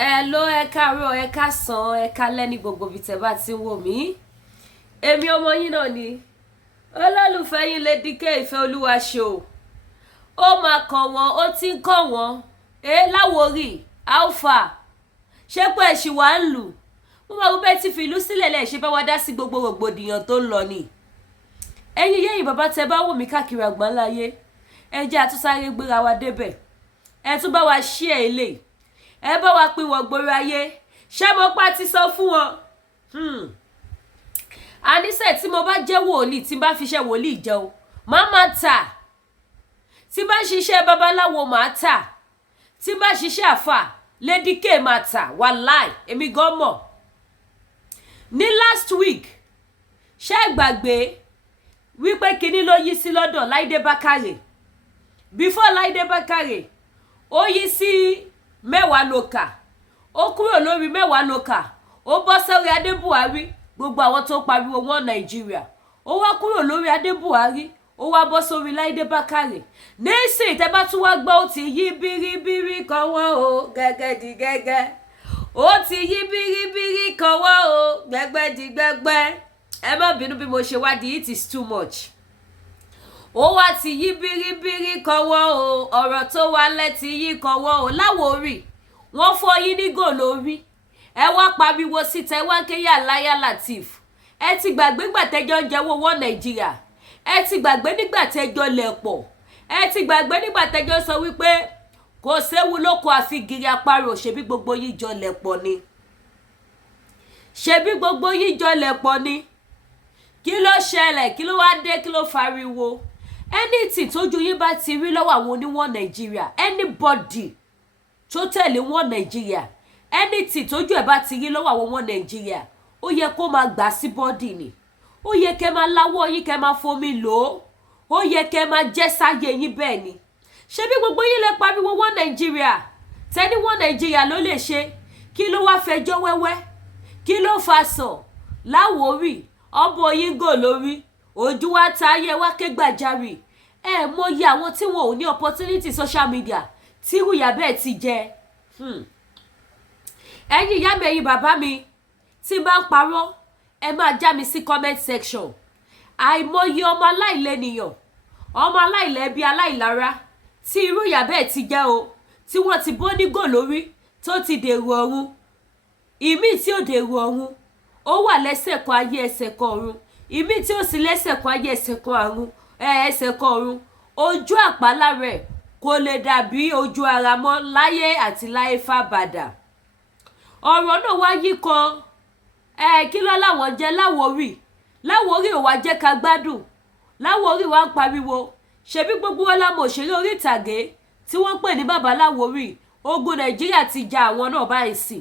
Hello, ẹ káàárọ̀, ẹ káàsán, ẹ kálẹ́ ní gbogbo ibi tẹ́ bá ti wò mí. Èmi ọmọ yín náà ni. Olólùfẹ́ yín Lady K Ìfẹ́ Olúwa show. Ó máa kàn wọ́n, ó ti ń kàn wọ́n. Lawori, Alpha. Ṣé pé ẹ ṣì wà ń lù? Mo máa wí bẹ́ẹ̀ ti fi ìlú sílẹ̀ lẹ̀ ṣe bá wa dá sí gbogbo rògbòdìyàn tó ń lọ ni. Ẹ̀yin yẹ́yìn bàbá tẹ́ bá wò mí káàkiri àgbáńláyé. Ẹ jẹ́ àtúnṣáré gbéra wa débẹ̀. Ẹ tún bá wa share eléyìí. Ẹ bá wa pín wọ gbòòrò ayé. Ṣé mo pa ti sọ fún wọn? Àníṣe tí mo bá jẹ́ wòlíì tí bá fi ṣe wòlíì jẹun máa tà. Tí bá ṣiṣẹ́ babaláwo máa tà. Tí bá ṣiṣẹ́ àfà Lady K máa tà. Wàláì èmi gan mọ̀. Ní last week ṣé gbàgbé wípé kíní ló yí sí lọ́dọ̀ Láìdé Bákàrè. Before Láìdé Bákàrè ó yí sí mẹ́wàá lókà, ó kúrò lórí mẹ́wàá lókà, ó bọ́ sórí Adé Buhari, gbogbo àwọn tó pariwo wọn Nàìjíríà, ó wá kúrò lórí Adé Buhari, ó wá bọ́ sórí Láìdé Bákàrè. Nísìnyí tẹ́ bá tún wá gbọ́ ó ti yí bíríbírí kan wọ́n o gẹ́gẹ́ di gẹ́gẹ́, ó ti yí bíríbírí kan wọ́n o gbẹ́gbẹ́ di gbẹ́gbẹ́. Ẹ má bínú bí mo ṣe wá di it is too much. Ó wá ti yí bíríbírí kan wọ́n o, ọ̀rọ̀ tó wá lẹ́ti yí kan wọ́n o. Lawori wọ́n fọ́ yín nígò lórí, ẹ wá pariwo síta, ẹ wá kéyà láyà Latif. Ẹ ti gbàgbé nígbà tẹ́jọ́ ń jẹ́wọ́ wọ́n Nàìjíríà, ẹ ti gbàgbé nígbà tẹ́jọ́ lẹ̀pọ̀, ẹ ti gbàgbé nígbà tẹ́jọ́ sọ wípé kò séwu lóko àfi gírí àparò. Ṣebí gbogbo yín jọ lẹ̀pọ̀ ni, ṣebí gbogbo yín jọ lẹ̀pọ̀ ni. Kí ló ṣẹlẹ̀? Kí ló wá dé? Kí ló fariwo? Anything tójú yín bá ti rí lọ́wọ́ àwọn oníwọ̀n Nàìjíríà, anybody tó tẹ̀lé wọn Nàìjíríà, anything tójú ẹ̀ bá ti rí lọ́wọ́ àwọn wọn Nàìjíríà, ó yẹ kó máa gbà sí bọ́dì ni. Ó yẹ kẹ́ máa láwọ́ yín, kẹ́ máa fomi lò ó yẹ kẹ́ máa jẹ́ sáyé yín bẹ́ẹ̀ ni. Ṣebí gbogbo yín lè pariwo wọn Nàìjíríà, tẹ́ni wọn Nàìjíríà ló lè ṣe. Kí ló wá fẹjọ́ wẹ́wẹ́? Kí ló fa sàn? Lawori ọbọ̀ yín gò lórí, ojú wa táyé wá ké gbàjarì. Mọyì àwọn tí wọn ò ní opportunity social media tí ìyá bẹ́ẹ̀ ti jẹ. Ẹ̀yin ìyá mi, ẹ̀yin bàbá mi, tí bá ń parọ́ ẹ máa já mi sí comment section. Àìmọye ọmọ aláìlẹ́nìyàn, ọmọ aláìlẹ́bí, aláìlára tí irú ìyá bẹ́ẹ̀ ti jẹ́ o, tí wọ́n ti bó nígò lórí tó ti dèrò ọ̀run. Ìmí tí ò dèrò ọ̀run ó wà lẹ́sẹ̀ kan ayé ẹsẹ̀ kan ọ̀run. Ìmí tí ó sì lẹ́sẹ̀ kan ayé ẹsẹ̀ kan ọ̀run, ẹsẹ̀ kan ọ̀run. Ojú àpálá rẹ̀ kò lè dàbí ojú ara mọ́ láyé àti láyé fàbàdà. Ọ̀rọ̀ náà wá yí kan kí ló láwọn jẹ́ Lawori ò wá jẹ́ ká gbádùn. Lawori wá ń pariwo. Ṣebí gbogbo wọn lámọ̀ òṣèré orí ìtàgé tí wọ́n pè ní bàbá Lawori. Ogun Nàìjíríà ti ja àwọn náà báyìí sí.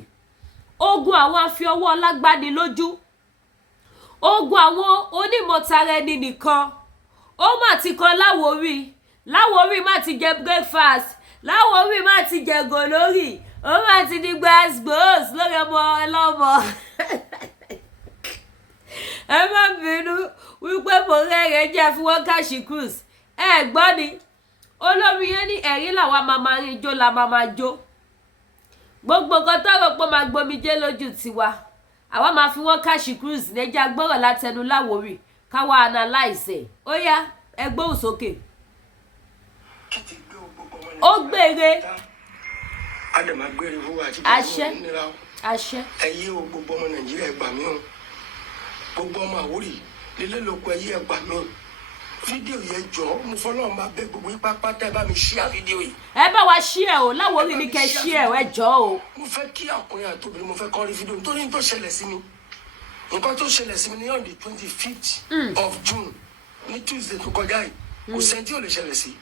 Ogun àwọn afi ọwọ́ lágbáni lójú, ogun àwọn onímọ̀tara ẹni nìkan. Ó mà ti kan Lawori má ti jẹ breakfast, Lawori má ti jẹ gòlórì, ó má ti di gbàgbós lórí ọmọ ọlọ́mọ. Ẹ má bínú wípé mo rẹ́rẹ́ jẹ́ fún wọn káṣí cruise. Gbọ́ ni olórí yẹn ní ẹ̀rí làwọn máa rìn jó la máa jó. Gbogbo nǹkan tó rò pé máa gbomijé lójú tiwa, àwa máa fi wọ́n káṣí cruise ní ẹja gbọ́rọ̀ látẹnu Lawori káwa analyze ẹ̀. Ó yá ẹ gbóhùn sókè. Ó gbére. Àṣẹ àṣẹ. Ẹyẹ o gbogbo ọmọ Nàìjíríà gbà mí o, gbogbo ọmọ Àwórì lílé lóko ẹyẹ gbà mí. Fídíò yẹn jọ mo fọlọ́run máa bẹ gbogbo yín pátá ẹ bá mi share fídíò yìí. Ẹ bá wa share o, Lawori ní kẹ́ share ẹ jọ o. Mo fẹ́ kí ọkùnrin àti obìnrin mo fẹ́ kọ́ rí fídíò nítorí tó ṣẹlẹ̀ sí mi. Nǹkan tó ṣẹlẹ̀ sí mi ní on the 25th of June ní Tuesday tó kọjá yìí kò sẹ́ni tí ò lè ṣẹlẹ̀ sí.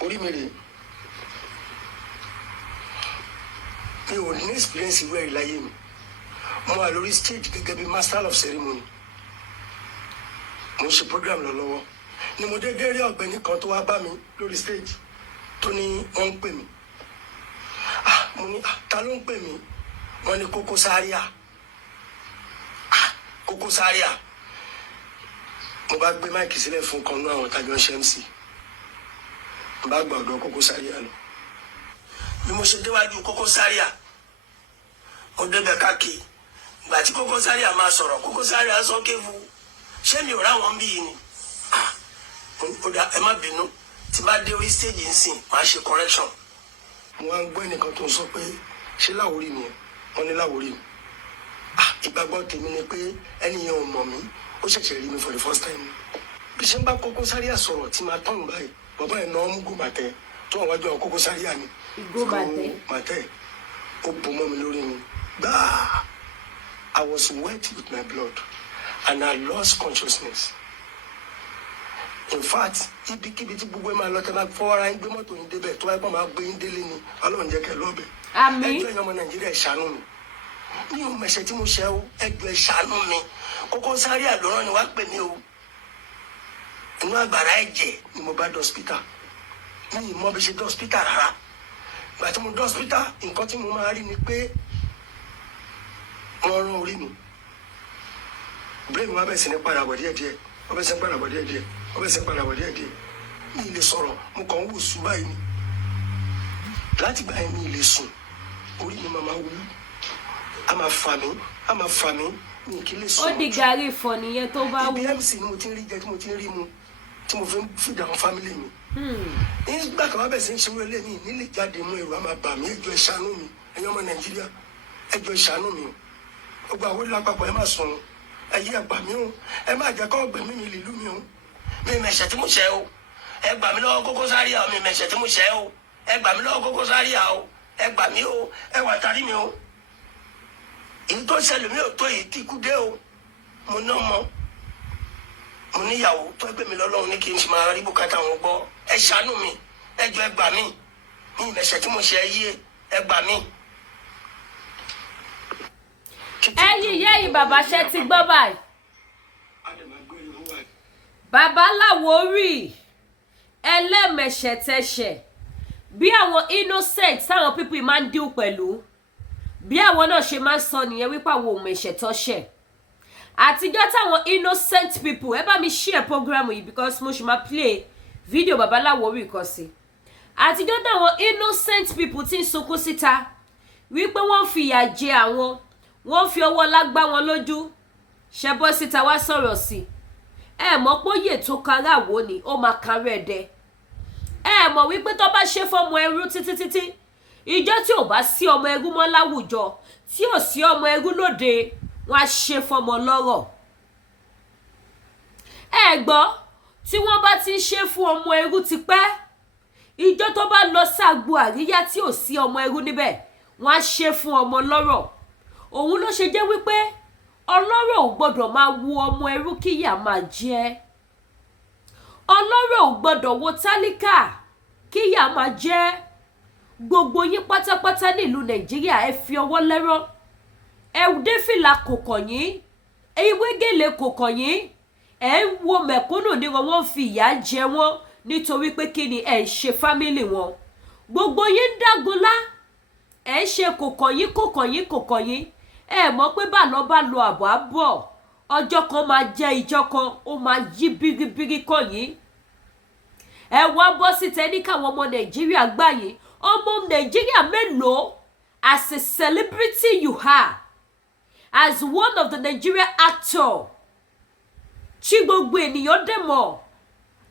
Orí mi rè mi ò ní experience ìwé ẹ̀rí láyé mi. Mo wà lórí stage gẹ́gẹ́ bí master of ceremony. Mo ṣe program lọ́wọ́ ni mo dédé rí ọ̀gbẹ́ni kan tó wá bá mi lórí stage tó ní wọ́n ń pè mí. Mo ní ta ló ń pè mí? Wọ́n ní Koko Zaria. Koko Zaria. Mo bá gbé máìkì sílẹ̀ fún kan náà àwọn tájọ́ ń ṣe MC. Mo bá gba ọ̀dọ̀ Koko Zaria lọ. bí mo ṣe déwájú Koko Zaria mo débẹ̀ káàkiri ìgbà tí Koko Zaria máa sọ̀rọ̀ Koko Zaria sọ kéwu ṣé mi ò ráwọn bí yìí ni ó dá ẹ má bínú tí bá dé orí stage ń sìn máa ṣe correction. mo wá ń gbọ́ ẹnìkan tó ń sọ pé ṣé Lawori ni wọ́n ní Lawori ni ìgbàgbọ́ tèmi ni pé ẹni yẹn ò mọ̀ mí ó ṣẹ̀ṣẹ̀ rí mi for the first time bí ṣe ń bá Koko Zaria sọ̀rọ̀ tí máa tán báyìí bàbá ẹ̀ náà ń gò màtẹ́ tó wọ́n wájú àwọn Koko Zaria ni ìgò màtẹ́ ó bò mọ́ mi lórí mi gbáà I was wet with my blood and I lost consciousness. In fact ibikíbi tí gbogbo ẹ máa lọ tẹ máa fọwọ́ ara yín gbé mọ́tò yín débẹ̀ tó wáyé pọ̀ máa gbé yín délé ni Ọlọ́run jẹ́ kẹ́ lọ́bẹ̀. Àmín. ẹjọ́ ẹ̀yàn ọmọ Nàìjíríà ṣàánú mi mi ò mẹ̀ṣẹ̀ tí mo ṣẹ̀ o ẹjọ́ ẹ ṣàánú mi Koko Zaria ló rán ni wá pè mí o inú àgbàrá ẹ̀jẹ̀ ni mo bá dọ́sítà mi ì mọ bí ṣe dọ́sítà rárá ìgbà tí mo dọ́sítà nǹkan tí mo máa rí ni pé wọ́n rán orí mi brain wa bẹ̀ sí ní padà bọ̀ díẹ̀díẹ̀ wọ́n bẹ̀ sí ní padà bọ̀ díẹ̀díẹ̀ wọ́n bẹ̀ sí ní padà bọ̀ díẹ̀díẹ̀ mi ì lè sọ̀rọ̀ mo kàn ń wò sùn báyìí ni láti gbà yẹn mi ì lè sùn orí mi máa wú a máa fà mí mi kì í lè sùn. ó di gàrí ìfọ̀ nìyẹn tó bá wú. ibi MC ni mo ti ń rí jẹ tí mo ti ń rí mu tí mo fi ń fìdí àwọn fámìlì mi. nígbà kan wá bẹ̀ sí ń ṣe wọlé mi nílé jáde mú èrò a máa bà mí ẹjọ́ ìṣàánú mi ẹ̀yin ọmọ Nàìjíríà ẹjọ́ ìṣàánú mi ó gba owó lápapọ̀ ẹ má sùn ẹ̀yí ẹ̀gbà mi o ẹ má jẹ́ kọ́ ọ̀gbẹ̀mí mi lìlú mi o mi mẹ̀ṣẹ̀ tí mo ṣẹ̀ o ẹ gbà mí lọ́wọ́ Koko Zaria o mi mẹ̀ṣẹ̀ tí mo ṣẹ̀ o ẹ gbà mí lọ́wọ́ Koko Zaria o ẹ gbà mí o ẹ wà tarí mi o èyí tó ṣẹlẹ̀ mi ò tó èyí tí kú dé o mo ná ọmọ mo níyàwó tó ẹgbẹ́ mi lọ́lọ́run ní kí n ṣe máa rí bùkátà wọn gbọ́ ẹ ṣàánú mi ẹ jọ̀ọ́ ẹ gbà mí mi mẹ̀ṣẹ̀ tí mo ṣẹ̀ yí ẹ gbà mí. ẹ̀yin bàbá ṣe ti gbọ́ báyìí bàbá Lawori ẹlẹ́mẹ̀ṣẹ̀ tẹ̀ṣẹ̀ bí àwọn innocent táwọn pípì máa ń dín pẹ̀lú bí àwọn náà ṣe máa ń sọ nìyẹn wípé àwọn òun ẹ̀ṣẹ̀ tó ṣẹ̀ àtijọ́ táwọn innocent people ẹ bá mi share program yìí because mo ṣe máa play video bàbá Lawori kan sí àtijọ́ táwọn innocent people ti ń sunkún síta wípé wọ́n fìyà jẹ àwọn wọ́n fi ọwọ́ lágbá wọn lójú ṣe bọ́ síta wá sọ̀rọ̀ sí ẹ mọ̀ pé òye tó kára wò ni ó máa kárí ẹ̀dẹ́ ẹ mọ̀ wípé tó bá ṣe fọmọ ẹrú títí ìjọ tí ò bá sí ọmọ ẹrú mọ́ láwùjọ tí ò sí ọmọ ẹrú lóde wọn á ṣe fọmọ lọ́rọ̀ ẹ gbọ́ tí wọ́n bá ti ṣe fún ọmọ ẹrú tipẹ́ ìjọ tó bá lọ ságbo àríyá tí ò sí ọmọ ẹrú níbẹ̀ wọn á ṣe fún ọmọ lọ́rọ̀ òun ló ṣe jẹ́ wípé ọlọ́rọ̀ ò gbọ́dọ̀ máa wo ọmọ ẹrú kíyà máa jẹ ọlọ́rọ̀ ò gbọ́dọ̀ wo tálíkà kíyà máa jẹ gbogbo yín pátápátá nílùú Nàìjíríà ẹ fi ọwọ́ lẹ́rọ̀ ẹ dé fìlà kò kàn yín ewé gèlè kò kàn yín ẹ ń wo mẹ̀kúnnù ní wọn fi ìyà jẹ wọn nítorí pé kí ni ẹ ń ṣe fámìlì wọn gbogbo yín ń dágunlá ẹ ń ṣe kò kàn yín ẹ mọ̀ pé bá lo àbọ̀ àbọ̀ ọjọ́ kan máa jẹ́ ìjọ kan ó máa yí bíríbírí kàn yín ẹ wá bọ́ síta ní káwọn ọmọ Nàìjíríà gbà yín ọmọ Nàìjíríà mélòó as a celebrity you are as one of the Nigerian actor tí gbogbo ènìyàn dẹ̀ mọ̀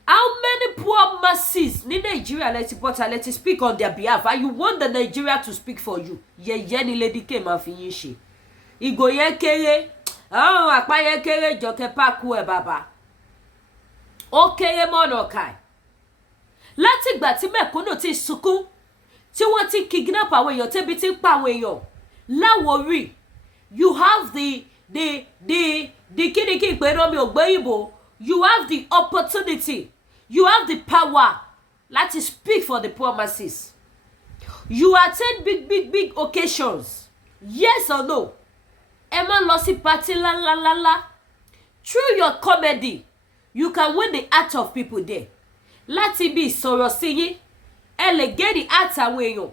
how many poor masses ní Nàìjíríà let it speak on their behalf and you want the Nigeria to speak for you yẹ̀yẹ́ ni Lady K máa fi yín ṣe ìgò yẹn kéré àpá yẹn kéré jọkẹ́ pákó ẹ̀ bàbá ó kéré mọ́nà ọ̀ka ẹ̀ láti ìgbà tí mẹ̀kúnnù ti sunkún tí wọ́n ti kidnap àwọn èèyàn tẹ́bi ti ń pa àwọn èèyàn Lawori you have the kíníkì pé rọ́mi ògbóyìnbó you have the opportunity you have the power láti speak for the poor masses you attend big occasions yes or no ẹ má lọ sí party ńláńláńlá through your comedy you can win the heart of people there láti bí ìsọ̀rọ̀ sí yín ẹ lè get the heart àwọn èèyàn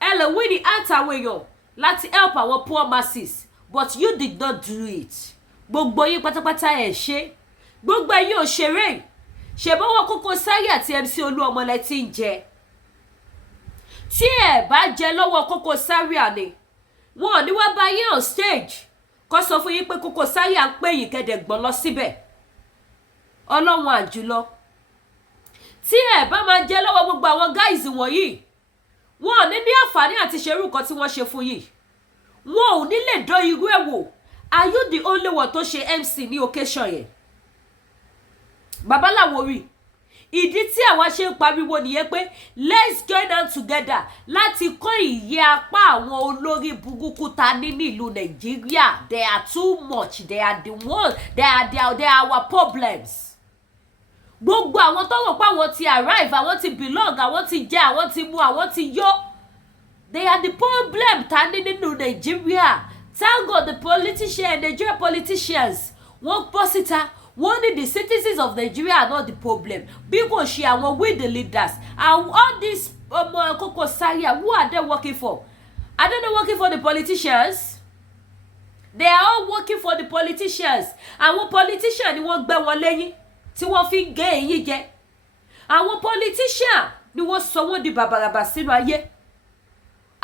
ẹ lè win the heart àwọn èèyàn láti help àwọn poor masses but you did not do it gbogbo yín pátápátá ẹ ṣe gbogbo ẹ̀yin òṣèré ṣèbọwọ́ Koko Zaria àti MC Olúọmọ lẹ ti ń jẹ tí ẹ bá jẹ lọ́wọ́ Koko Zaria ni wọn ò ní wá bá yín on stage kó sọ fún yín pé Koko Zaria ń pè yín kẹ́dẹ̀ gbọ́n lọ síbẹ̀ ọlọ́run àjùlọ tí ẹ bá máa jẹ lọ́wọ́ gbogbo àwọn guys wọ̀nyí wọn ò ní àǹfààní àti ṣerú nǹkan tí wọ́n ṣe fún yìí wọn ò ní lè dán irú ẹ̀ wò. Are you the only one tó ṣe MC ní occasion yẹn? Baba Lawori, ìdí tí àwa ṣe ń pariwo nìyẹn pé let's join hands together láti kọ́ ìyẹ́ apá àwọn olórí burúkú ta ní nílùú Nàìjíríà. They are too much. They are the ones. They are our problems. Gbogbo àwọn tó rò pé àwọn ti arrive, àwọn ti belong, àwọn ti jẹ, àwọn ti mu, àwọn ti yó. They are the problem ta ní nínú Nàìjíríà. Thank God the Nigerian politicians won't post it. One the citizens of Nigeria are not the problem. Because she are with the leaders. And all these Koko Zaria, who are they working for? Are they not working for the politicians? They are all working for the politicians. And one politician, they won't be one lẹ́yìn. Tí wọ́n fi gé èyí jẹ. Àwọn politician, ni wọ́n sọ wọ́n di bàbàràbà sínú ayé.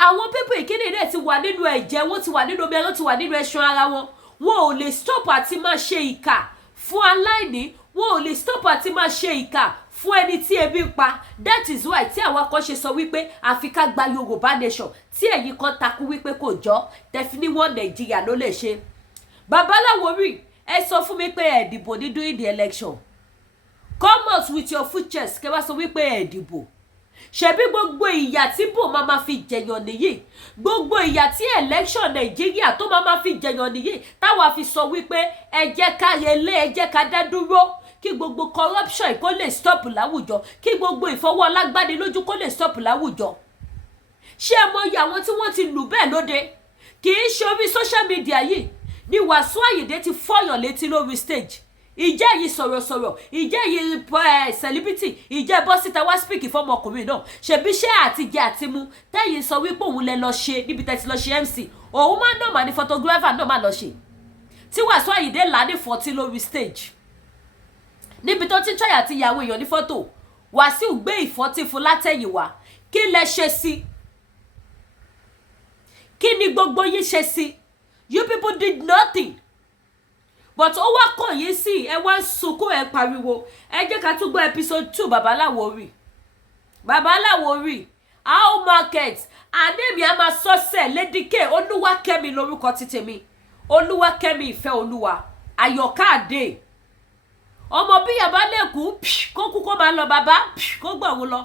Àwọn pépè ìkéde rẹ̀ ti wà nínú ẹ̀jẹ̀ wọn, ti wà nínú omi ẹran, ti wà nínú ẹṣan ara wọn. Wọn ò lè stop àti máa ṣe ìkà fún aláìní. Wọn ò lè stop àti máa ṣe ìkà fún ẹni tí ebi ń pa. That is why tí àwọn kan ṣe sọ wípé àfi ká gba Yorùbá nation tí ẹ̀yin kan takú wípé kò jọ tẹ̀fíní wọn Nàìjíríà ló lè ṣe. Baba Lawori, ẹ sọ fún mi pé ẹ dìbò ní during the election. Come out with your full chest kẹ́ wá sọ wípé ẹ dìbò. Ṣebí gbogbo ìyà tí bò máa fi jẹyàn nìyí gbogbo ìyà tí election Nàìjíríà tó máa fi jẹyàn nìyí táwa fi sọ wípé ẹ jẹ́ ká relé ẹ jẹ́ ká dá dúró kí gbogbo corruption kó lè stop láwùjọ kí gbogbo ìfọwọ́ lágbáni lójú kó lè stop láwùjọ. Ṣé ẹ mọ̀ àwọn tí wọ́n ti lù bẹ́ẹ̀ lóde kì í ṣe orí social media yìí ni Wasiu Ayinde ti fọyàn létí lórí stage. Ìjẹ́ yìí sọ̀rọ̀sọ̀rọ̀ ìjẹ́ yìí celebrity ìjẹ́ bọ́ síta wá speak fọ́mọkùnrin náà ṣebí ṣé àtijẹ àtimu tẹ́yìn sọ wípé òun lẹ lọ ṣe níbi tẹ́tí lọ ṣe MC òun máa náà máa ní photographer náà máa lọ ṣe tí Wasiu Ayinde là ní 40 lórí stage níbi tó ti try àti ìyàwó èèyàn ní fọ́tò Wasiu gbé ìfọ́tí fún látẹ̀yìn wá kí lẹ ṣe sí kí ni gbogbo yín ṣe sí you people did nothing. But ó wá kàn yín sí ẹ wá sunkún ẹ pariwo ẹ jẹ́ ká tún gbọ́ episode 2 Baba Lawori how market àdèmí a máa sọ́sẹ̀ Lady K Olúwakẹ́mi lórúkọ ti tèmi Olúwakẹ́mi ìfẹ́ olúwa Àyọ̀ká Adé ọmọ bí yàbá lẹ́kùn kó kú kó máa lọ bàbá kó gbà wọn lọ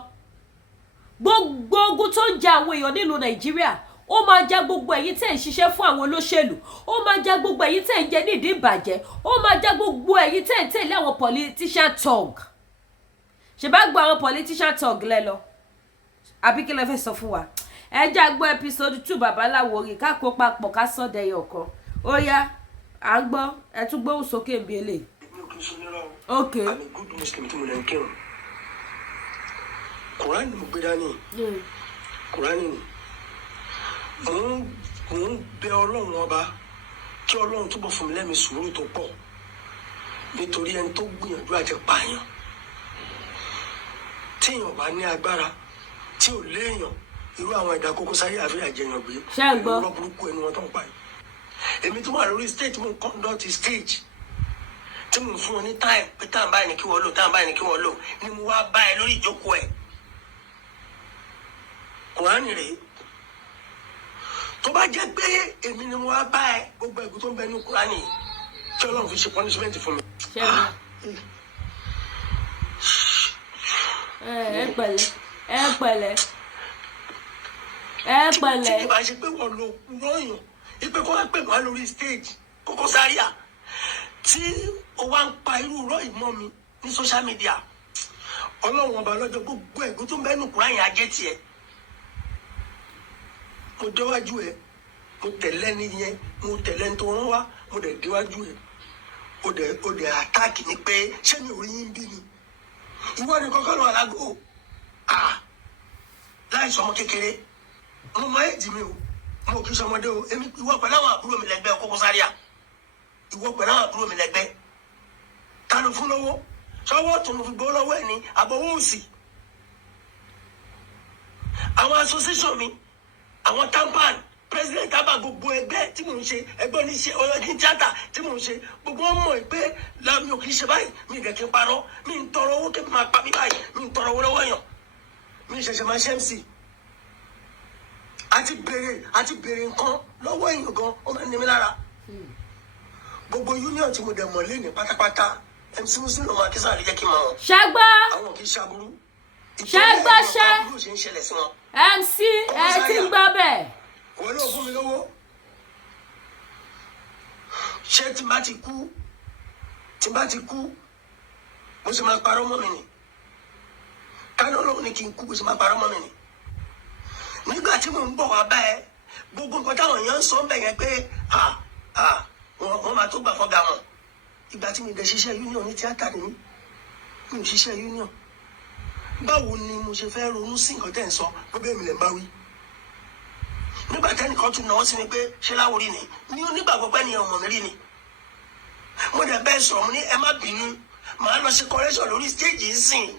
gbogbo ogun tó ń jà àwọn èèyàn nílùú Nàìjíríà ó máa já gbogbo ẹ̀yin tẹ́ ń ṣiṣẹ́ fún àwọn olóṣèlú ó máa já gbogbo ẹ̀yin tẹ́ ń jẹ nídìí ìbàjẹ́ ó máa já gbogbo ẹ̀yin tẹ́ ń tẹ̀lé àwọn politician talk ṣe bá gbọ́ àwọn politician talk lẹ lọ àbí kí lẹ fẹ́ sọ fún wa ẹ já gbọ́ episode 2 Baba Lawori ká kó papọ̀ ká sọ dẹyọ kan ó yá à ń gbọ́ ẹ tún gbóhùn sókè bí eléyìí. Okay. I'm a good Muslim tí mo lè ń kírun Kùránì mo gbé dání Kùránì ni mo ń bẹ Ọlọ́run ọba kí Ọlọ́run túbọ̀ fún mi lẹ́mìí sùúrù tó pọ̀ nítorí ẹni tó gbìyànjú àti pààyàn tí èèyàn bá ní agbára tí ò léèyàn irú àwọn ẹ̀dá Koko Zaria àfihàn jẹyàn gbé irú burúkú ẹni wọn tó ń pààyàn èmi tó wà lórí stage mo ń conduct stage tí mo ń fún wọn ní time pé táwọn báyìí ní kí wọ́n lò táwọn báyìí ní kí wọ́n lò ni mo wá bá ẹ lórí ìjókòó ẹ̀ Kùránì rèé tó bá jẹ́ pé èmi ni mo wá bá ẹ gbogbo ẹ̀gún tó ń bẹ ní Kùránì tí Ọlọ́run fi ṣe punishment fún mi. ẹ pẹ̀lẹ́. tí ìbá ṣe pé wọ́n lo rọ́ọ̀yàn ipe kó wá pè wá lórí stage Koko Zaria tí ó wá ń pa irú rọ́ọ̀yì mọ́ mi ní social media Ọlọ́run ọba lọ́jọ́ gbogbo ẹ̀gún tó ń bẹ ní Kùránì ajé tiẹ̀ mo déwájú ẹ mo tẹ̀lé ní yẹn mo tẹ̀lé ní tó rán wá mo dẹ̀ déwájú ẹ o dẹ̀ àtáàkì ní pé ṣé mi ò rí yín bí ni ìwọ ni kọ́kọ́ lọ alágbó láì sọmọ kékeré mo mọ èjì mi o mo kì í sọmọdé o èmi ìwọ pẹ̀lú àwọn àbúrò mi lẹ́gbẹ́ Koko Zaria ìwọ pẹ̀lú àwọn àbúrò mi lẹ́gbẹ́ ta ló fún lọ́wọ́ sọ́wọ́ tó mo fi gbọ́ lọ́wọ́ ẹ̀ ní àbọ̀wọ́ òsì àwọn association mi àwọn tampan president aba gbogbo ẹgbẹ́ tí mò ń ṣe ẹgbẹ́ oníṣẹ́ ọlọ́dún tíátà tí mò ń ṣe gbogbo wọn mọ̀ pé láàmì ò kì í ṣe báyìí mi ìdẹ̀kí ń parọ́ mi ń tọrọ owó kí n máa pa mí báyìí mi ń tọrọ owó lọ́wọ́ èèyàn mi ṣẹ̀ṣẹ̀ máa ṣe MC àti béèrè nǹkan lọ́wọ́ èèyàn gan ó máa ń ní mi lára gbogbo union tí mo dẹ̀ mọ̀ lé ní pátápátá MC Muslim ọmọ akínsá lè jẹ́ kí n mọ̀ wọn. ṣàgbá àwọn kì í ṣàbúrú. ṣàgbá ṣe ìṣòro ṣe ń ṣẹlẹ̀ sí wọn. MC ẹ ti ń gbọ́ bẹ́ẹ̀. wọ́n ló fún mi lówó. ṣé tí n bá ti kú mo sì máa parọ́ mọ́ mi ni. kánú lóhùn ni kí n kú mo sì máa parọ́ mọ́ mi ni. nígbà tí mò ń bọ̀ wá bá ẹ gbogbo nǹkan táwọn èèyàn ń sọ ń bẹ̀ yẹn pé wọ́n máa tó gbà fọ́gà wọn. ìgbà tí mi dẹ̀ ṣiṣẹ́ union ní tíátà ni mi ò ṣiṣẹ́ union. báwo ni mo ṣe fẹ́ ronú sí nǹkan tẹ́ ń sọ bó bẹ́ẹ̀ mi lè bá wí. nígbà tẹ́nìkan tún náwó sí mi pé ṣé Láwòrí ni ní onígbàgbọ́ pẹ́ ni ọmọ mi rí ni. mo dẹ̀ bẹ́ẹ̀ sọ̀rọ̀ mo ní ẹ má bínú màá lọ ṣe correction lórí stage yìí sìn.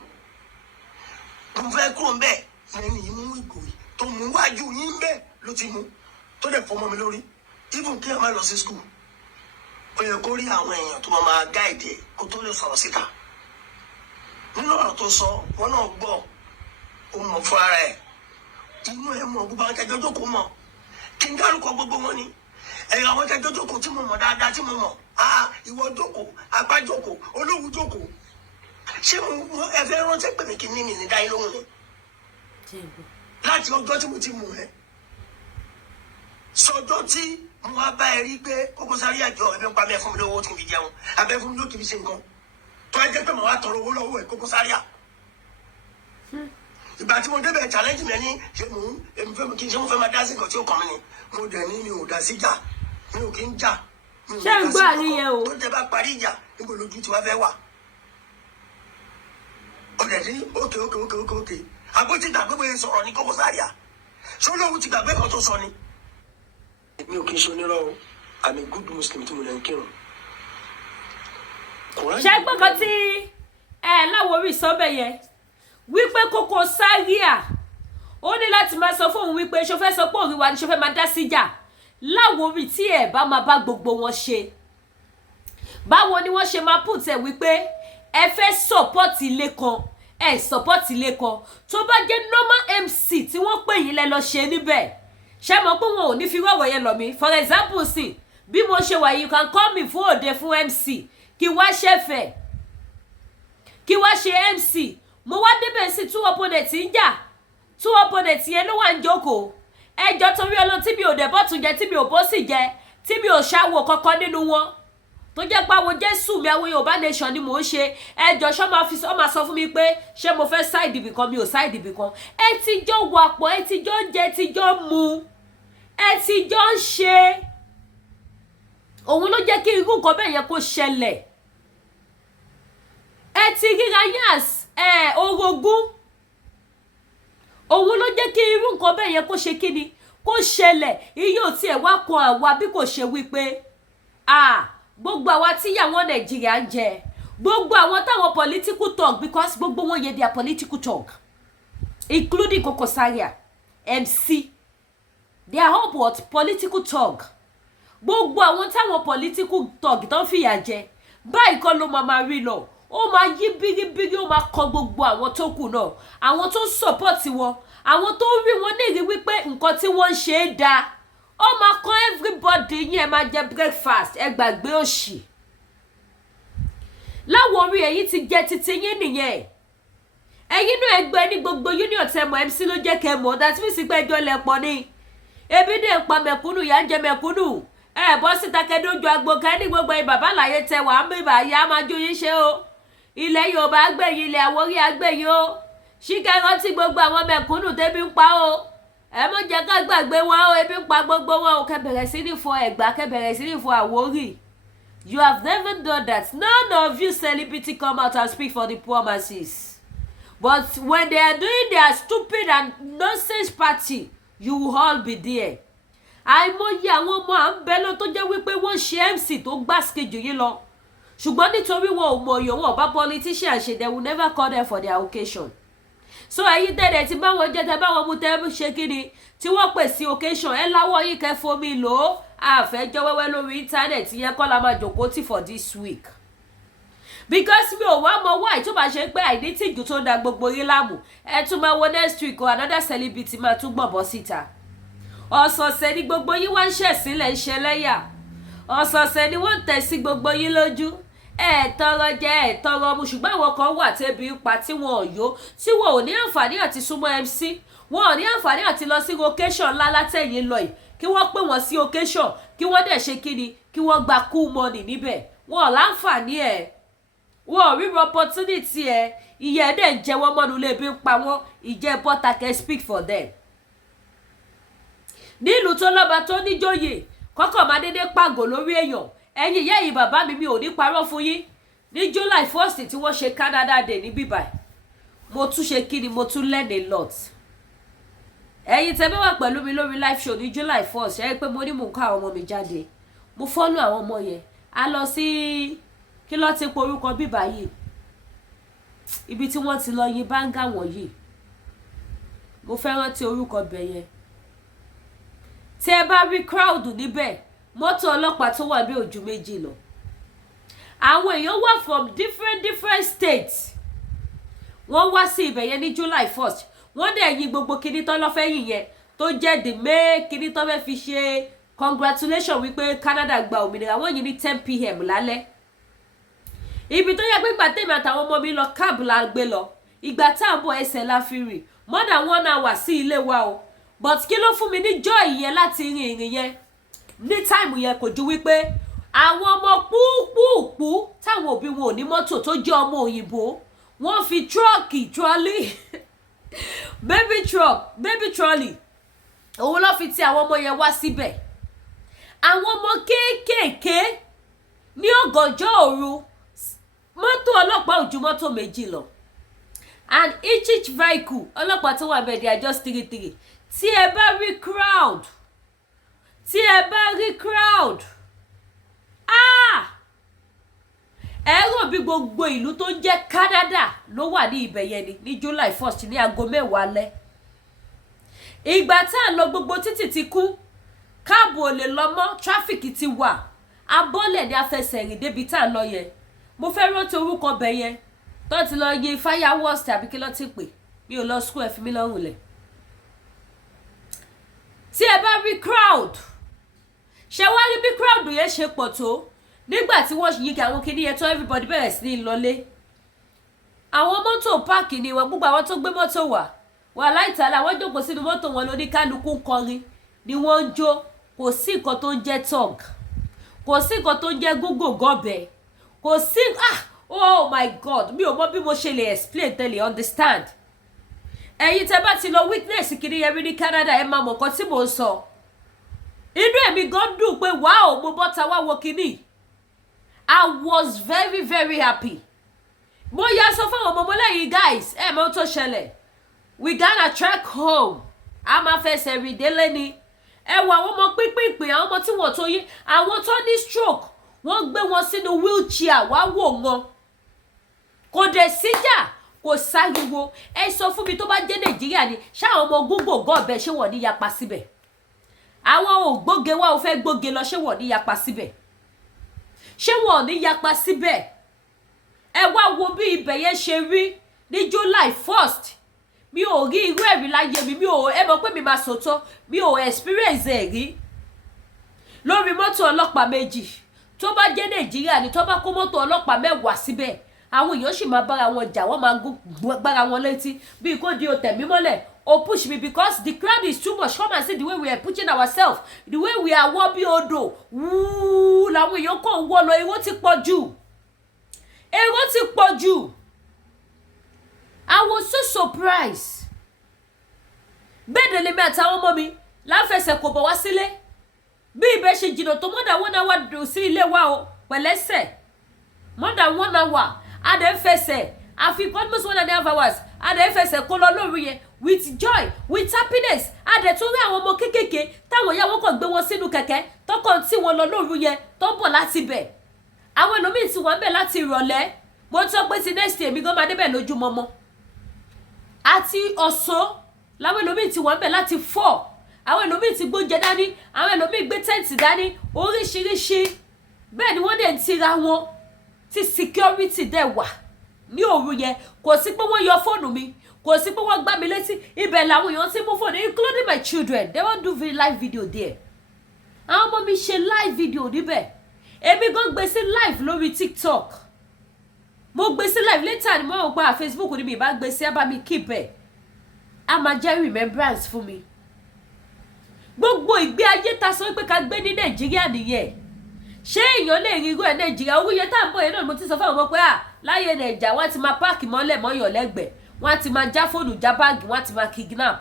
mo fẹ́ kúrò ń bẹ̀ ẹni yìí mú ìgò yìí tó mú wájú yín bẹ́ẹ̀ ló ti mú tó dẹ̀ fọmọ mi lórí even kí ẹ má lọ sí school. ó yẹ kó rí àwọn èèyàn tó máa gáìdì kó tó lè sọ̀rọ̀ síta. nínú ọ̀rọ̀ tó sọ wọn náà gbọ́ ó mọ̀ fún ara ẹ̀ inú ẹ̀ mọ̀ gbogbo àwọn tẹ́jọ́ jókòó mọ̀ kí n dárúkọ gbogbo wọn ni ẹ̀yìn àwọn tẹ́jọ́ jókòó tí mo mọ̀ dáadáa tí mo mọ̀ ìwọ jókòó apá jókòó olówó jókòó ṣé mo ẹ fẹ́ rántí pé mi kì í ní mi ní dáyé lóhùn ni láti ọjọ́ tí mo ti mọ̀ ẹ́ sọjọ́ tí mo wá bá ẹ rí pé Koko Zaria àjọ ẹbí ń pa mí ẹ fún mi lówó tí n fi jẹun abẹ́ fún mi ló kì í ṣe nǹkan tó ẹ jẹ́ pé mo wá tọrọ owó lọ́wọ́ ẹ Koko Zaria ìgbà tí mo débẹ̀ challenge mi ẹni ṣe mò ń èmi fẹ́ kí n ṣe mo fẹ́ máa dá sí nǹkan tí ó kàn mí ni mo dẹ̀ ní mi ò dá sí jà mi ò kí ń jà mi ò ṣé ń gbọ́ àníyàn o tó tẹ bá parí ìjà níbo lójú tí wàá fẹ́ wà ọ̀dẹ̀ ní òkè àbó ti gbàgbé bóyá sọ̀rọ̀ ní Koko Zaria ṣó lóhun ti gbàgbé kan tó sọ ni. mi ò kí n ṣe onírọ̀ o I'm a good Muslim tí mo lè ń kírun. ṣé gbọ́ kan tí Láwòrí sọ́bẹ̀ yẹn wípé Koko Zaria ó ní láti máa sọ fóun wípé ṣó fẹ́ sọ pé òun wà ní ṣó fẹ́ máa dá síjà Láwòrí tí ẹ̀ bá máa bá gbogbo wọn ṣe báwo ni wọ́n ṣe máa put ẹ̀ wípé ẹ fẹ́ support ilé kan ẹ support ilé kan tó bá jẹ́ normal MC tí wọ́n pè yín lẹ lọ ṣe níbẹ̀ ṣé mọ̀ pé wọn ò ní fi wọ́wọ́ yẹn lọ mí for example sí bí mo ṣe wà you can call me fún òde fún MC kí wá ṣẹ̀fẹ̀ kí wá ṣe MC mo wá débẹ̀ sí two opponent ń jà two opponent yẹn ló wà ń jókòó ẹjọ́ torí Ọlọ́run tí mi ò dẹ̀ bọ́tún jẹ tí mi ò bó sì jẹ tí mi ò ṣàwò kankan nínú wọn tó jẹ́ pé àwọn Jésù mi àwọn Yorùbá nation ni mò ń ṣe ẹjọ́ ṣọ́ máa sọ fún mi pé ṣé mo fẹ́ side ibì kan mi ò side ibì kan ẹ ti jọ wà pọ̀ ẹ ti jọ ń jẹ ẹ ti jọ ń mu ẹ ti jọ ń ṣe òun ló jẹ́ kí irú nǹkan bẹ́ẹ̀ yẹn kó ṣẹlẹ̀ ẹ ti ríra yas orogún òun ló jẹ́ kí irú nǹkan bẹ́ẹ̀ yẹn kó ṣe kíni kó ṣẹlẹ̀ iye ò tiẹ̀ wá kan àwa bí kò ṣe wípé gbogbo àwa tíyàwó Nàìjíríà ń jẹ gbogbo àwọn táwọn political talk because gbogbo wọn yẹ their political talk including Koko Zaria MC they are all what political talk gbogbo àwọn táwọn political talk tó ń fìyà jẹ báyìí kọ́ ló máa rí lọ ó máa yí bíríbírí ó máa kọ gbogbo àwọn tó kù náà àwọn tó ń support wọn àwọn tó rí wọn ní ìrí wípé nǹkan tí wọ́n ń ṣe é dáa ó máa kọ everybody yín ẹ máa jẹ breakfast ẹ gbàgbé òṣì Láwòrí èyí ti jẹ titi yín nìyẹn ẹ̀yin náà ẹgbẹ́ ní gbogbo union tẹmọ MC ló jẹ́ kẹmọ that means pé ẹjọ́ lẹpọ ni ebi dé ń pa mẹ̀kúnnù yà ń jẹ mẹ̀kúnnù ẹ bọ́ síta kẹdójú agbo kẹ ní gbogbo ẹ bàbá láyé tẹ wà ń bèbà yá máa jó yín ṣe o ilẹ̀ Yorùbá agbẹ̀yìn ilẹ̀ Àwórì agbẹ̀yìn o ṣíkẹ́ rántí gbogbo àwọn mẹ̀kúnnù tẹ́bí ń pa o ẹ mọ̀ jẹ́ ká gbàgbé wọn o ebi ń pa gbogbo wọn o kẹ́ bẹ̀rẹ̀ sí ní fọ Ẹ̀gbá kẹ́ bẹ̀rẹ̀ sí ní fọ Àwórì you have never done that none of you celebrity come out and speak for the poor masses but when they are doing their stupid and nonsense party you will all be there àìmọye àwọn ọmọ à ń bẹ lọ tó jẹ́ wípé wọ́n ṣe MC tó gbàsíkejì yín lọ ṣùgbọ́n nítorí wọn ò mọ̀ọ́yọ̀ wọn bá politician ṣe they will never call them for their occasion so ẹ̀yin tẹ̀lé ti bá wọn jẹ tẹ bá wọn mú tẹ ṣe kí ni tí wọ́n pè sí occasion ẹ láwọ́ yìí kẹ́ fomi lò ó àfẹ́jọ́ wẹ́wẹ́ lórí íńtánẹ̀tì yẹn kọ́ la máa jòkó tì for this week because mi ò wá mọ why tó bá ṣe pé àìní tìjú tó da gbogbo yín láàmú ẹ tún máa wo next week or another celebrity máa tún gbọ̀bọ̀ síta ọ̀sọ̀ọ̀sẹ̀ ni gbogbo yín wá ń ṣẹ̀sílẹ̀ ń ṣẹlẹ́yà ọ̀sọ̀ọ̀sẹ̀ ni wọ́n ń tẹ̀ sí gbogbo yín lójú ẹ tọrọ jẹ ẹ tọrọ mu ṣùgbọ́n àwọn kan wà tẹ́bi pa tí wọn ò yó tí wọn ò ní àǹfààní àti súnmọ́ MC wọn ò ní àǹfààní àti lọ sí location ńlá látẹ̀yìn lọ yìí kí wọ́n pè wọ́n sí occasion kí wọ́n dẹ̀ ṣe kíni kí wọ́n gba cool money níbẹ̀ wọn ò láǹfààní ẹ̀ wọn ò ríro opportunity ẹ̀ ìyẹn dẹ̀ ń jẹ wọ́n mọ́nu lè bí ń pa wọ́n ìjẹ́ bọ́tà can speak for them. nílùú tó lọ́ba tó níjòyè kọ́kọ́ máa dédé pàgò lórí èèyàn ẹ̀yin ìyá yìí bàbá mi ò ní parọ́ fún yín ní July 1st tí wọ́n ṣe Canada Day ní bíbá mo tún ṣe kíni mo tún learn a lot ẹ̀yin tẹ́ bá wà pẹ̀lú mi lórí live show ní July 1st ẹ pé mo ní mò ń kọ́ àwọn ọmọ mi jáde mo follow àwọn ọmọ yẹn a lọ sí kí ló ti pe orúkọ bíbá yìí ibi tí wọ́n ti lọ yin báńgá wọ̀nyí mo fẹ́ rántí orúkọ bẹ̀ yẹn tí ẹ bá rí crowd níbẹ̀ mọ́tò ọlọ́pàá tó wà bí ojú méjì lọ àwọn èèyàn wá from different states wọ́n wá sí ibẹ̀ yẹn ní July 1st wọ́n dẹ̀ yin gbogbo kinní tán lọ́fẹ́ yìn yẹn tó jẹ́ the main kinní tán fẹ́ fi ṣe congratulation wípé Canada gba òmìnira wọ́n yìn ní 10 p.m. lálẹ́ ibi tó yẹ pé ìgbà tèmi àtàwọn ọmọ mi lọ cab la gbé lọ ìgbà tá à ń bọ̀ ẹsẹ̀ la fi rìn more than 1 hour sí ilé wa o but kí ló fún mi ní joy yẹn láti rin ìrìn yẹn ní time yẹn kò ju wípé àwọn ọmọ púpùpù táwọn òbí wọn ò ní mọ́tò tó jẹ́ ọmọ òyìnbó wọ́n fi trolley baby trolley òun ló fi ti àwọn ọmọ yẹn wá síbẹ̀ àwọn ọmọ kéékèèké ní ọ̀gànjọ́ òru mọ́tò ọlọ́pàá ò ju mọ́tò méjì lọ and each vehicle ọlọ́pàá tó wà bẹ́ẹ̀ they are just 3 tí ẹ bá rí crowd ẹ rò bí gbogbo ìlú tó ń jẹ́ Canada ló wà ní ibẹ̀ yẹn ní July 1st ní aago 10 alẹ́ ìgbà tá à ń lọ gbogbo títì ti kú káàbù ò lè lọ mọ́ tráfíkì ti wà abọ́lẹ̀ ní afẹsẹ̀rìn débi tá à ń lọ yẹn mo fẹ́ rántí orúkọ bẹ̀ yẹn tó ti lọ yin fireworks tàbí kí ló ti pè mi ò lọ school ẹ fi mí lọ́rùn lẹ̀ tí ẹ bá rí crowd ṣe wá rí bí crowd yẹn ṣe pọ̀ tó nígbà tí wọ́n yí kí àwọn kìíní yẹn tó everybody bẹ̀rẹ̀ sí ní lọlé àwọn mọ́tò páàkì ni wọn gbogbo àwọn tó gbé mọ́tò wà láìtàlá wọ́n jókòó sínú mọ́tò wọn lóníkálukú ń kọrin ni wọ́n ń jó kò sí nǹkan tó ń jẹ́ tug kò sí nǹkan tó ń jẹ́ gúgò gọ́bẹ̀ kò sí oh my god mi ò mọ bí mo ṣe lè explain tẹ́lẹ̀ understand ẹ̀yin tẹ́ bá ti lọ witness kìíní yẹn rí ní Canada ẹ máa mọ̀ nǹkan tí mò ń sọ inú ẹ̀mí gan dùn pé wow mo bọ́ta wá wo kìíní I was very happy mo yà sọ fún àwọn ọmọ lẹ́yìn guys ẹ mọ̀ tó ṣẹlẹ̀ we gonna trek home a máa fẹsẹ̀ rìn délé ni ẹ wo àwọn ọmọ pínpín àwọn ọmọ tí wọ́n tó yí àwọn tó ní stroke wọ́n gbé wọn sínú wheelchair wá wò wọn kò dẹ̀ síjà kò sáriwo ẹ sọ fún mi tó bá jẹ́ Nàìjíríà ni ṣáwọn ọmọ gúngò gọ́ọ̀bẹ ṣé wọ́n ní yapa síbẹ̀ àwọn ògbóge wa ò fẹ́ gbóge lọ ṣé wọ́n ní yapa síbẹ̀ ṣé wọ́n ní yapa síbẹ̀ ẹ wá wo bí ibẹ̀ yẹn ṣe rí ní July 1st mi ò rí irú ẹ̀rí láyé mi ẹ mọ̀ pé mi máa sòótọ́ mi ò experience ẹ̀ rí lórí mọ́tò ọlọ́pàá méjì tó bá jẹ́ Nàìjíríà ni tó bá kó mọ́tò ọlọ́pàá 10 síbẹ̀ àwọn èèyàn sì máa bára wọn jà wọ́n máa gbára wọn létí bí kò di òtẹ̀mí mọ́lẹ̀ o push me because the crowd is too much come and see the way we are pushing ourselves the way we are wọ́ bí odò wúúú làwọn èèyàn kàn ń wọ́ lọ èrò ti pọ̀ jù I was so surprised bẹ́ẹ̀ dẹ̀ lèmi àtàwọn ọmọ mi láfẹsẹ̀ kò bọ̀ wá sílé bí ibẹ̀ ṣe jìnnà tó more than 1 hour dùn sí ilé wa o pẹ̀lẹ́sẹ̀ more than 1 hour a dẹ̀ ń fẹsẹ̀ àfi almost 1.5 hours a dẹ̀ ń fẹsẹ̀ kó lọ lórí yẹn with joy with happiness a dẹ̀ tún rí àwọn ọmọ kékèké táwọn ìyá wọn kàn gbé wọn sínú kẹ̀kẹ́ tọkàn tí wọn lọ lórí yẹn tó ń bọ̀ láti bẹ̀ àwọn ẹlòmíín tí wọ́n ń bẹ̀ láti ìrọ̀lẹ́ mo tọ́ pé ti next year mi gan máa débẹ̀ lójúmọmọ àti ọ̀sán láwọn ẹlòmíì ti wà ń bẹ̀ láti 4 àwọn ẹlòmíì ti gbóúnjẹ dání àwọn ẹlòmíì gbé tẹ́ǹtì dání oríṣiríṣi bẹ́ẹ̀ ni wọ́n dẹ̀ ń tira wọn tí security dẹ̀ wà ní òru yẹn kò sí pé wọ́n yọ fóònù mi kò sí pé wọ́n gbá mi létí ibẹ̀ làwọn èèyàn ti mú fóònù including my children they won't do live video there àwọn ọmọ mi ṣe live video níbẹ̀ èmi gan gbé sí live lórí TikTok mo gbé sí live later ni mo gba Facebook ni mi bá gbé sí ẹ bá mi keep ẹ a máa jẹ́ remembrance fún mi gbogbo ìgbé ayé ta sọ pé ká gbé ní Nàìjíríà nìyẹn ṣé èèyàn lè rí irú ẹ̀ Nàìjíríà owó yẹn tá à ń bọ̀ yẹn náà mo ti sọ fún àwọn ọmọ pé láyé Nàìjà wọ́n ti máa páàkì mọ́lẹ̀ mọ́yàn lẹ́gbẹ̀ẹ́ wọ́n ti máa já fóònù já báàgì wọ́n ti máa kidnap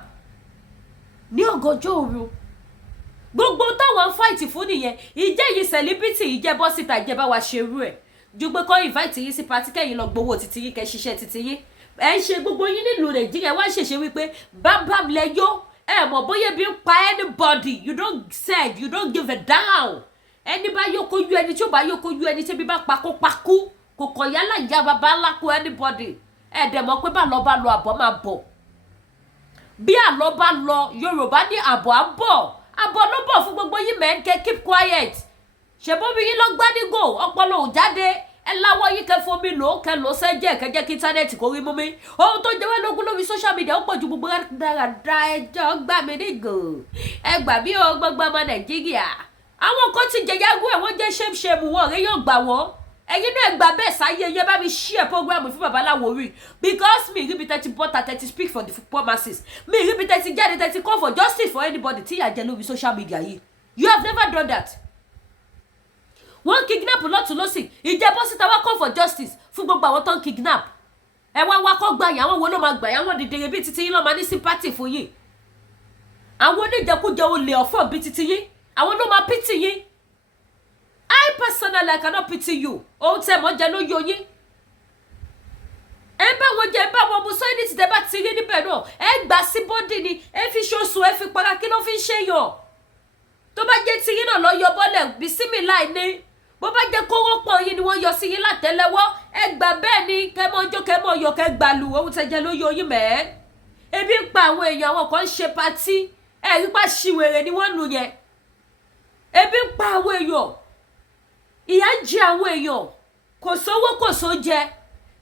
ní ọ̀gànjọ́ òru gbogbo táwọn fight fún nìyẹn ìjẹ́ yìí celebrity ìjẹ́ bọ́ síta ìjẹ́ bá wa ṣerú ẹ̀ ju pé kọ́ invite yín sí party kẹ́yìn lọ gbowó títí yín kẹ́ ṣiṣẹ́ títí yín ẹ̀ ń ṣe gbogbo yín nílùú Nàìjíríà wá ṣèṣe wípé bámbám lẹ́yọ́ ẹ̀ mọ̀ bóyá bí ń pa anybody you don't said you don't give a down ẹni bá yóò kojú ẹni tí ó bá yóò kojú ẹni tí bí bá pakópakú kò kọ̀ yálà ìyá bàbá ńlá kó anybody ẹ̀ dẹ̀ mọ̀ pé bá lọ àbọ̀ máa bọ̀ bí àlọ́ bá lọ Yorùbá ní àbọ̀ á bọ̀ ló bọ̀ fún gbogbo yín mẹ́ kẹ́ keep quiet ṣèbómi yín lọ gbádígò ọpọlọ ò jáde ẹ láwọ́ yín kẹ́ fomi lò ó kẹ́ lò ó sẹ́jẹ̀ kẹ́ jẹ́ kí íńtánẹ́ẹ̀tì kó rí mú mi ohun tó jẹ́ wá lógún lórí social media ó pọ̀ ju gbogbo dáradára ẹjọ́ gbà mí nígò ẹ gbà bí o gbogbo ọmọ Nàìjíríà àwọn kan ti jẹyàgò ẹ wọ́n jẹ́ ṣéṣemù wọn ọ̀rẹ́ yóò gbà wọ́n ẹ̀yin náà gbà bẹ́ẹ̀ sáyé yẹ bá mi share program fún bàbá Lawori because mi ríbi tẹ́tí bọ́tà tẹ́tí speak for the poor masses mi ríbi tẹ́tí jáde tẹ́tí call for justice for anybody tí ìyà jẹ lórí social media yìí you have never done that wọ́n kidnap lọ́tún lọ́sì ìjẹ́bọ́ síta wá call for justice fún gbogbo àwọn tó ń kidnap ẹ wá wá kọ́ gbà yín àwọn wo ló máa gbà yín àwọn dìdìrín bíi titi yín ló máa ní sympathy fún yín àwọn oníjẹkújẹ olè ọ̀fọ̀ bíi titi yín àwọn ló máa pity yín I personally I cannot pity you ohun tẹ́ mọ́ jẹ ló yọ yín ẹ bá wọn jẹ ẹ bá wọn mú sọ́yìn ní tìtẹ́ bá ti rí níbẹ̀ náà ẹ gbà sí bọ́dì ni ẹ fi ṣoṣù ẹ fi para kí ló fi ń ṣe yàn tó bá jẹ́ tí yín náà lọ yọ bọ́lẹ̀ bí sími láì ní bó bá jẹ́ kówó pọ̀ yín ni wọ́n yọ sí yín látẹ́lẹwọ́ ẹ gbà bẹ́ẹ̀ ni kẹ́mọ́ ọjọ́ kẹ́mọ́ ọyọ kẹ́ gbàlù ohun tẹ́ jẹ ló yọ yín mẹ́ẹ́ ebi ń pa àwọn èèyàn àwọn kan ń ṣe patí ẹ rí pa ṣìwèrè ni wọ́n nù yẹn ebi ń pa àwọn èèyàn ìyà ń jẹ àwọn èèyàn kò sówó kò sóúnjẹ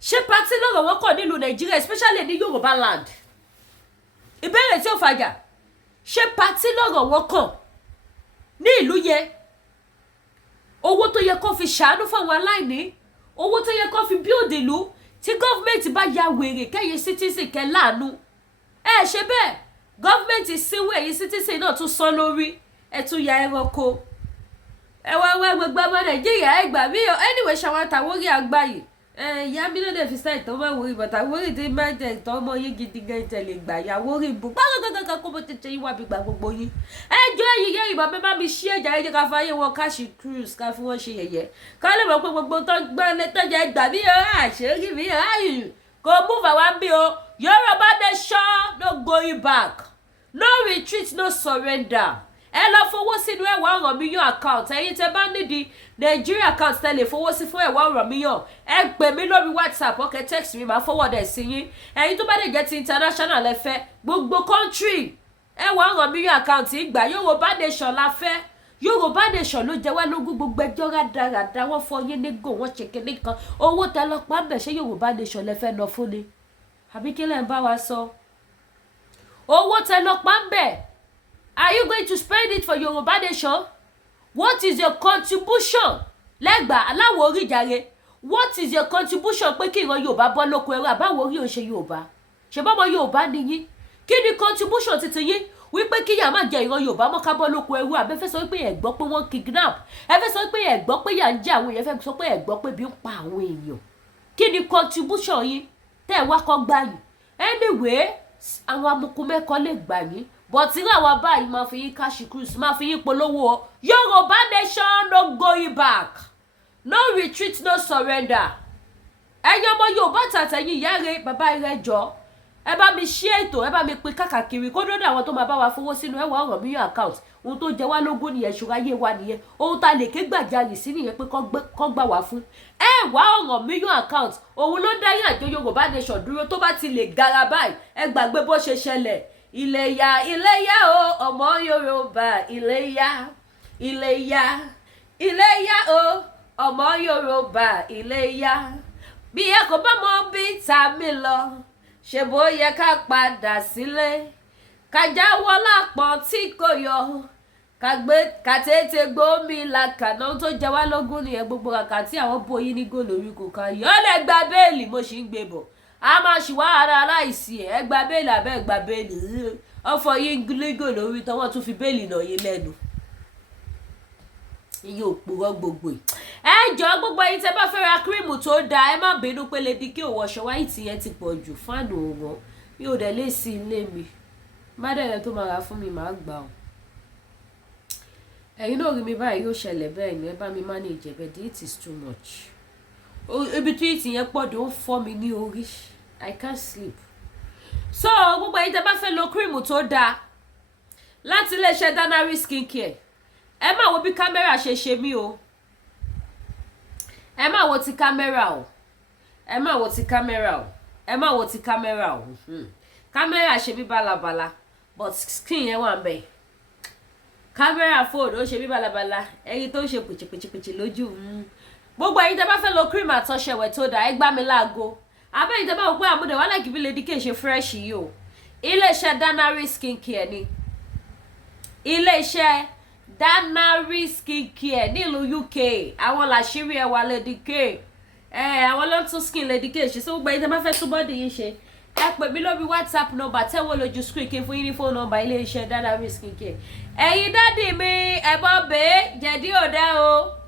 ṣé patí lọ́rọ̀ wọ́n kọ̀ nílùú Nàìjíríà especially ní Yorùbá land ìbéèrè tí ó fàjà ṣé patí lọ́rọ̀ wọ́n kọ̀ ní ìlú yẹn owó tó yẹ kó fi ṣàánú fáwọn aláìní owó tó yẹ kó fi build ìlú tí gọ́ọ̀mẹ̀ntì bá ya wèrè kẹ́yìn citizen kẹ́ láàánú ẹ ṣe bẹ́ẹ̀ gọ́ọ̀mẹ̀ntì sínwó ẹ̀yìn citizen náà tún sán lórí ẹ tún ya ẹranko ẹ wá gbogbo ọmọ Nàìjíríà ẹ gbà mí o anyway ṣàwọn Àwórì àgbáyé ìyá mi lóde fi sáì tọ́ mọ́ Àwórì bàtà Àwórì tí máa jẹ ìtọ́ ọmọ yín gidi gan tẹ̀lé gbà yà Àwórì bù gbàgbàgbàgbà kó bó tètè yín wá bí gbà gbogbo yín ẹjọ́ ẹ̀yìn yẹ́ ìbọn bẹ́ẹ̀ bá mi ṣí ẹ̀jà ẹ̀jẹ̀ ká fáyé wọn káṣí cruise ká fi wọ́n ṣe yẹ̀yẹ́ ká lè mọ̀ pé gbogbo tó gbọ́n lé tọ́jà ẹgbà mí o àṣírí mi o kò move àwa bí o Yorùbá nation no going back no retreat no surrender ẹ lọ fowó sínú ẹ̀wà Ọ̀rànmíyàn account ẹ̀yin tẹ́ bá nídìí Nigeria account tẹ́ lè fowó sí fún ẹ̀wà Ọ̀rànmíyàn ẹ pè mí lórí WhatsApp ọkẹ text mi máa forward ẹ̀ sí yín ẹ̀yin tó bá lè jẹ́ ti international ẹ fẹ́ gbogbo country ẹ̀wà Ọ̀rànmíyàn account ìgbà Yorùbá nation la fẹ́ Yorùbá nation ló jẹ wá lógún gbogbo ẹjọ́ rádaràda wọ́n fọ yín nígò wọ́n ṣe kéde kan owó tẹ́ lọ pa bẹ̀ ṣé Yorùbá nation lẹ fẹ́ lọ fún ni àbí kí lẹ́ ń bá wa sọ owó tẹ́ lọ pa bẹ̀. Are you going to spend it for Yorùbá nation? What is your contribution? Lẹ́gbàá Aláwòrí jàre. What is your contribution pé kí ìran Yorùbá bọ́ lóko ẹrú àbáwòrí ò ṣe Yorùbá? Ṣé bọ́mọ Yorùbá ni yín? Kí ni contribution titi yín? Wípé kí yà má jẹ ìran Yorùbá mọ́ ká bọ́ lóko ẹrú àbẹ́ fẹ́ sọ pé ẹ gbọ́ pé wọ́n kidnap. Ẹ fẹ́ sọ pé ẹ gbọ́ pé yà ń jẹ àwọn èèyàn fẹ́ sọ pé ẹ gbọ́ pé bí ń pa àwọn èèyàn. Kí ni contribution yín? Tẹ́ ẹ wá kọ́ gbà yín. Anyway, àwọn amukumẹ́kọ lè gbà yín. But tí àwọn báyìí máa fi yín cash cruise máa fi yín polówó Yorùbá nation no going back no retreat no surrender ẹ̀yin ọmọ Yorùbá tàtẹ̀yìn ìyá rẹ̀ bàbá rẹ̀ jọ ẹ bá mi share ètò, ẹ bá mi pín káàkiri kó dọ́dọ̀ àwọn tó máa bá wa fowó sínú ẹwà ọ̀rọ̀ mílíọ̀n account. Ohun tó jẹ wá lógún nìyẹn, ṣòro ayé wa nìyẹn, ohun tá lè ké gbàjarì sí nìyẹn pé kọ́ gbà wá fún. Ẹwà ọ̀rọ̀ mílíọ̀n account òun ló dá yín àjọ Yorùbá nation dúró. Tó bá ti lè gara báyìí ẹ gbàgbé bó ṣe ṣẹlẹ̀. Iléyá o ọmọ Yorùbá, iléyá o ọmọ Yorùbá, iléyá. Bí ẹ kò bá mọ bí ta mi lọ, ṣe bó yẹ ká padà sílé, ká jáwọ́ lápọ̀n tí kò yọ, ká tètè gbómi làkàná. Tó jẹ wá lógún nìyẹn, gbogbo kàkà tí àwọn bóyí ní gòlò orí kò ká yọ lẹ gba béèlì. Mo sì ń gbé bọ̀, a máa ṣì wá ara aláìsí ẹ gba béèlì àbẹ́ gba béèlì. Ọ̀fọ̀ yín gílígò lórí tọwọ́ tún fi béèlì nà yín lẹ́nu. Iye òpùrọ́ gbogbo ẹ jọ gbogbo ẹ̀yin tẹ́ bá fẹ́ ra kírìmù tó dáa, ẹ má bínú pé Lady K ò wọṣọ wáìtì yẹn ti pọ̀ jù, fáànù wọn mi ò dẹ̀ lè sí ilé mi. Má dẹ̀rẹ̀ tó máa ra fún mi máa gbà ọ́. Ẹ̀yin náà rí mi báyìí yóò ṣẹlẹ̀ bẹ́ẹ̀ ni, ẹ bá mi manage ẹ̀ bẹ́ẹ̀. It is too much. Ibi tí ìtì yẹn pọ̀ dé ó fọ́ mi ní orí. I can't sleep. So gbogbo ẹ̀yin tẹ́ bá fẹ́ lo kírìmù tó dáa láti iléeṣẹ́ Danari skincare, ẹ má wo bí kámẹ́rà ṣe mí o. Ẹ má wo ti kámẹ́rà o. Ẹ má wo ti kámẹ́rà o. Ẹ má wo ti kámẹ́rà o. Kámẹ́rà ṣe bí balabala but skin yẹn wà ńbẹ̀. Kámẹ́rà phone ó ṣe bí balabala, ẹ̀yin tó ń ṣe pìchìpìchìpìchì lójú. Gbogbo ẹ̀yin tẹ́ bá fẹ́ lo cream àtọṣẹwẹ̀ tó dáa, ẹ gbá mi láago. Àbẹ́ ẹ̀yin tẹ́ bá wò pé àmúdẹ̀ wà láìkí bí Lady K ṣe fresh yìí o. Iléeṣẹ́ Danari skincare ni. Iléeṣẹ́ Danari skincare nílùú UK. Àwọn làṣírí ẹwà Lady K. Àwọn ló ń tún skin Lady K ṣe. So gbogbo ẹ̀yin tẹ́ bá fẹ́ tún bọ́dì yín ṣe, ẹ pè mí lórí WhatsApp number tẹ́wọ́ lójú screen kí n fún yín ní phone number iléeṣẹ́ Danari skincare. Ẹ̀yin dádì mi ẹ bọ́ bẹ́ẹ̀ jẹ̀dí ò dá o.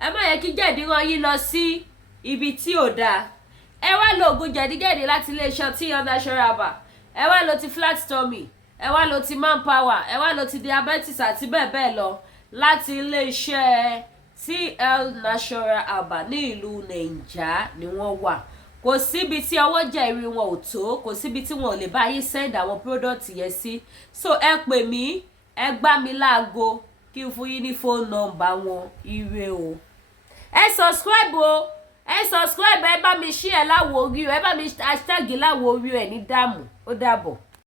Ẹ má yẹ kí jẹ̀dí rán yín lọ sí ibi tí ò dáa. Ẹ wá lo oògùn jẹ̀díjẹ̀dí láti iléeṣẹ́ T natural bar. Ẹ wá lo ti flat tummy. Ẹ wá lo ti manpower. Ẹ wá lo ti diabetes àti bẹ́ẹ̀ bẹ́ẹ̀ lọ láti iléeṣẹ́ TL natural bar ní ìlú Nàìjíríà ni wọ́n wà. Kò síbi tí ọwọ́ jẹ̀rí wọn ò tó, kò síbi tí wọn ò lè bá yín send àwọn product yẹn sí. So ẹ pè mí, ẹ gbá mi láago kí n fún yín ní phone number wọn. Ire o. Ẹ subscribe o. Ẹ subscribe, ẹ bá mi share láwo orí o. Ẹ bá mi hashtag láwo orí o ẹ ní dààmú. Ó dàbọ̀.